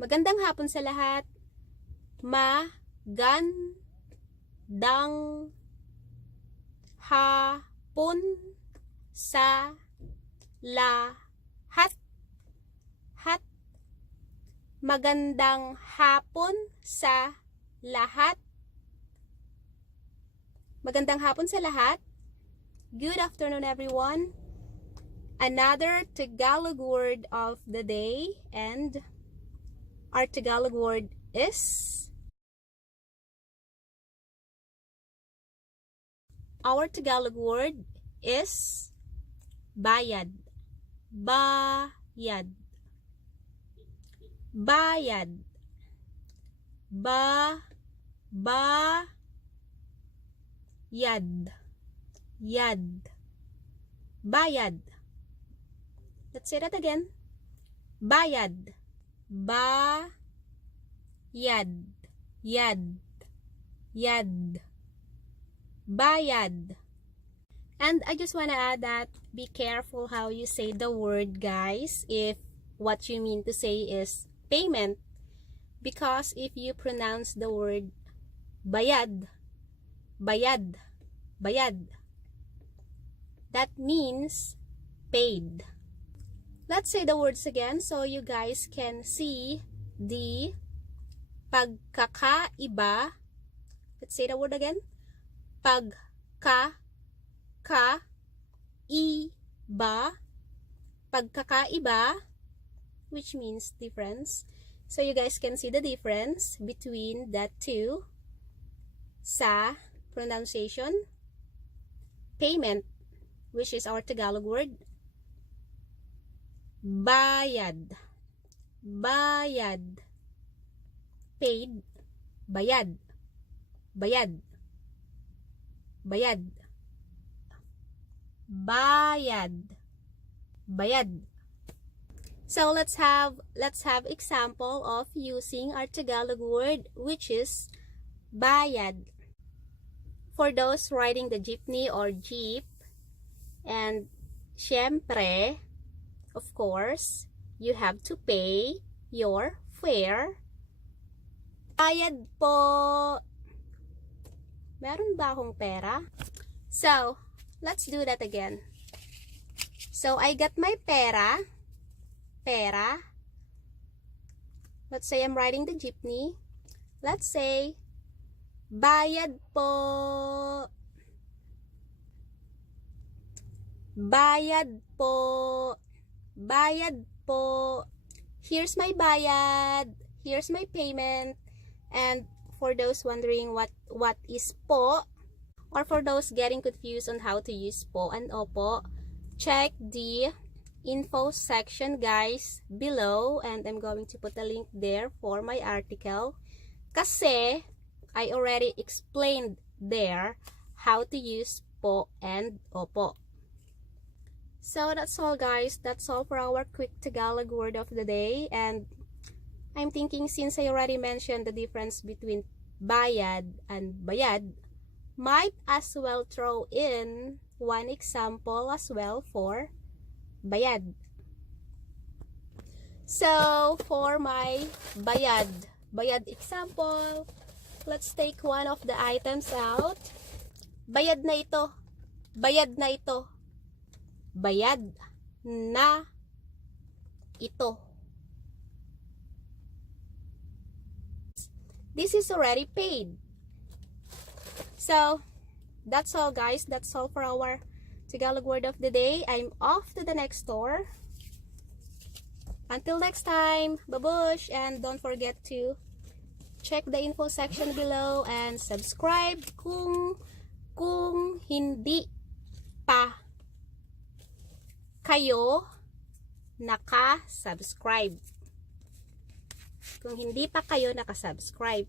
Magandang hapon sa lahat. Magandang hapon sa lahat. Magandang hapon sa lahat. Magandang hapon sa lahat. Good afternoon, everyone. Another Tagalog word of the day, and our Tagalog word is bayad. Bayad. Bayad. Yad. Bayad. Let's say that again. Bayad. Yad. Bayad. And I just want to add that be careful how you say the word, guys, if what you mean to say is payment, because if you pronounce the word bayad, that means paid. Let's say the words again so you guys can see the pagkakaiba. Let's say the word again. Pagkakaiba, which means difference. So you guys can see the difference between that two sa pronunciation. Payment, which is our Tagalog word. Bayad. Paid. Bayad. So let's have example of using our Tagalog word, which is bayad. For those riding the jeepney or jeep, and syempre, of course, you have to pay your fare. Bayad po. Meron ba akong pera? So, let's do that again. So, I got my pera. Let's say I'm riding the jeepney. Let's say, bayad po. Bayad po. Here's my bayad. Here's my payment. And for those wondering what is po, or for those getting confused on how to use po and opo, check the info section, guys, below, and I'm going to put a link there for my article, kasi I already explained there how to use po and opo. So that's all, guys. That's all for our quick Tagalog word of the day. And I'm thinking, since I already mentioned the difference between bayad and bayad, might as well throw in one example as well for bayad. So for my bayad example, let's take one of the items out. Bayad na ito. Bayad na ito. Bayad na ito. This is already paid. So that's all, guys. That's all for our Tagalog word of the day. I'm off to the next store. Until next time, babush, and don't forget to check the info section below and subscribe kung hindi pa kayo naka-subscribe. Kung hindi pa kayo naka-subscribe.